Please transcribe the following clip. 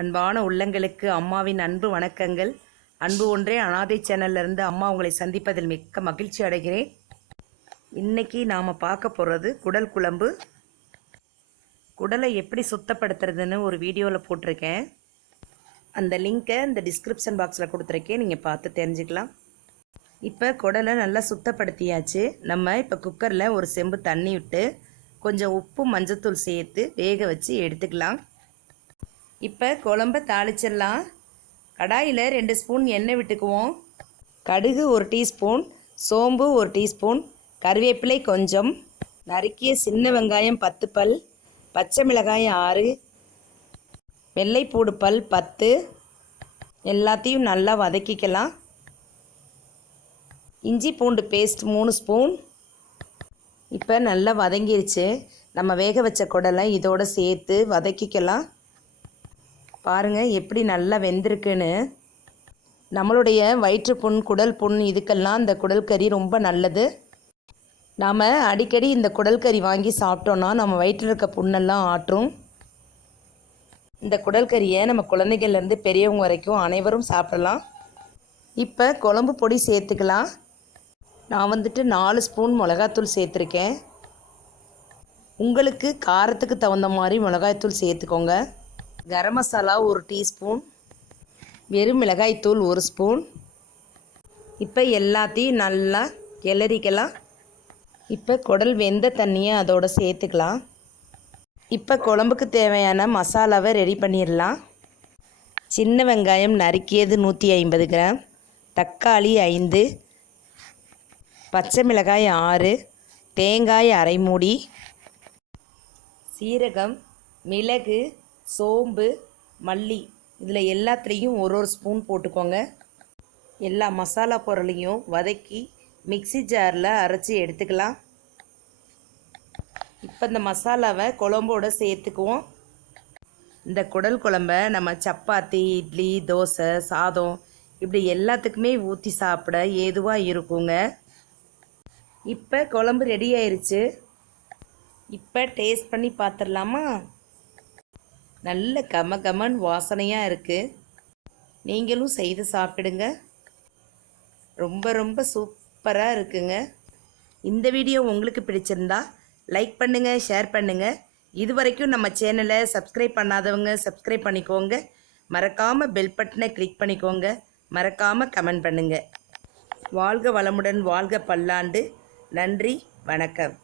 அன்பான உள்ளங்களுக்கு அம்மாவின் அன்பு வணக்கங்கள். அன்பு ஒன்றே அனாதை சேனல்லிருந்து அம்மா உங்களை சந்திப்பதில் மிக்க மகிழ்ச்சி அடைகிறேன். இன்றைக்கி நாம் பார்க்க போகிறது குடல் குழம்பு. குடலை எப்படி சுத்தப்படுத்துறதுன்னு ஒரு வீடியோவில் போட்டிருக்கேன். அந்த லிங்க்கை இந்த டிஸ்கிரிப்ஷன் பாக்ஸில் கொடுத்துருக்கேன். நீங்கள் பார்த்து தெரிஞ்சுக்கலாம். இப்போ குடலை நல்லா சுத்தப்படுத்தியாச்சு. நம்ம இப்போ குக்கரில் ஒரு செம்பு தண்ணி விட்டு கொஞ்சம் உப்பு மஞ்சத்தூள் சேர்த்து வேக வச்சு எடுத்துக்கலாம். இப்போ குழம்ப தாளிச்சிடலாம். கடாயில் ரெண்டு ஸ்பூன் எண்ணெய் விட்டுக்குவோம். கடுகு ஒரு டீஸ்பூன் சோம்பு ஒரு டீஸ்பூன் கருவேப்பிலை கொஞ்சம் நறுக்கிய சின்ன வெங்காயம் பத்து பல் பச்சை மிளகாய் ஆறு வெள்ளைப்பூடு பல் பத்து. எல்லாத்தையும் நல்லா வதக்கிக்கலாம். இஞ்சி பூண்டு பேஸ்ட் மூணு ஸ்பூன். இப்போ நல்லா வதங்கிருச்சு. நம்ம வேக வச்ச குடலை இதோடு சேர்த்து வதக்கிக்கலாம். பாருங்கள் எப்படி நல்லா வெந்திருக்குன்னு. நம்மளுடைய வயிற்று புண் குடல் புண் இதுக்கெல்லாம் இந்த குடல் கறி ரொம்ப நல்லது. நாம் அடிக்கடி இந்த குடல் கறி வாங்கி சாப்பிட்டோன்னா நம்ம வயிற்றில் இருக்க புண்ணெல்லாம் ஆற்றும். இந்த குடல் கறியை நம்ம குழந்தைகள்லேருந்து பெரியவங்க வரைக்கும் அனைவரும் சாப்பிடலாம். இப்போ குழம்பு பொடி சேர்த்துக்கலாம். நான் வந்துட்டு நாலு ஸ்பூன் மிளகாத்தூள் சேர்த்துருக்கேன். உங்களுக்கு காரத்துக்கு தகுந்த மாதிரி மிளகாய்த்தூள் சேர்த்துக்கோங்க. கரம் மசாலா ஒரு டீஸ்பூன். வெறும் மிளகாய்த்தூள் ஒரு ஸ்பூன். இப்போ எல்லாத்தையும் நல்லா கிளறிக்கலாம். இப்போ குடல் வெந்த தண்ணியை அதோடு சேர்த்துக்கலாம். இப்போ குழம்புக்கு தேவையான மசாலாவை ரெடி பண்ணிடலாம். சின்ன வெங்காயம் நறுக்கியது நூற்றி ஐம்பது கிராம். தக்காளி ஐந்து. பச்சை மிளகாய் ஆறு. தேங்காய் அரை மூடி சீரகம் மிளகு சோம்பு மல்லி இதில் எல்லாத்துலேயும் ஒரு ஒரு ஸ்பூன் போட்டுக்கோங்க. எல்லா மசாலா பொருளையும் வதக்கி மிக்ஸி ஜாரில் அரைச்சி எடுத்துக்கலாம். இப்போ இந்த மசாலாவை குழம்போடு சேர்த்துக்குவோம். இந்த குடல் குழம்ப நம்ம சப்பாத்தி இட்லி தோசை சாதம் இப்படி எல்லாத்துக்குமே ஊற்றி சாப்பிட ஏதுவாக இருக்குங்க. இப்போ குழம்பு ரெடி ஆயிடுச்சு இப்போ டேஸ்ட் பண்ணி பார்த்துடலாமா நல்ல கம கமன் வாசனையாக இருக்குது நீங்களும் செய்து சாப்பிடுங்க. ரொம்ப ரொம்ப சூப்பராக இருக்குங்க. இந்த வீடியோ உங்களுக்கு பிடிச்சிருந்தா லைக் பண்ணுங்கள் ஷேர் பண்ணுங்கள் இது வரைக்கும் நம்ம சேனலை சப்ஸ்கிரைப் பண்ணாதவங்க சப்ஸ்கிரைப் பண்ணிக்கோங்க. மறக்காமல் பெல் பட்டனை கிளிக் பண்ணிக்கோங்க. மறக்காமல் கமெண்ட் பண்ணுங்கள் வாழ்க வளமுடன் வாழ்க பல்லாண்டு. நன்றி வணக்கம்.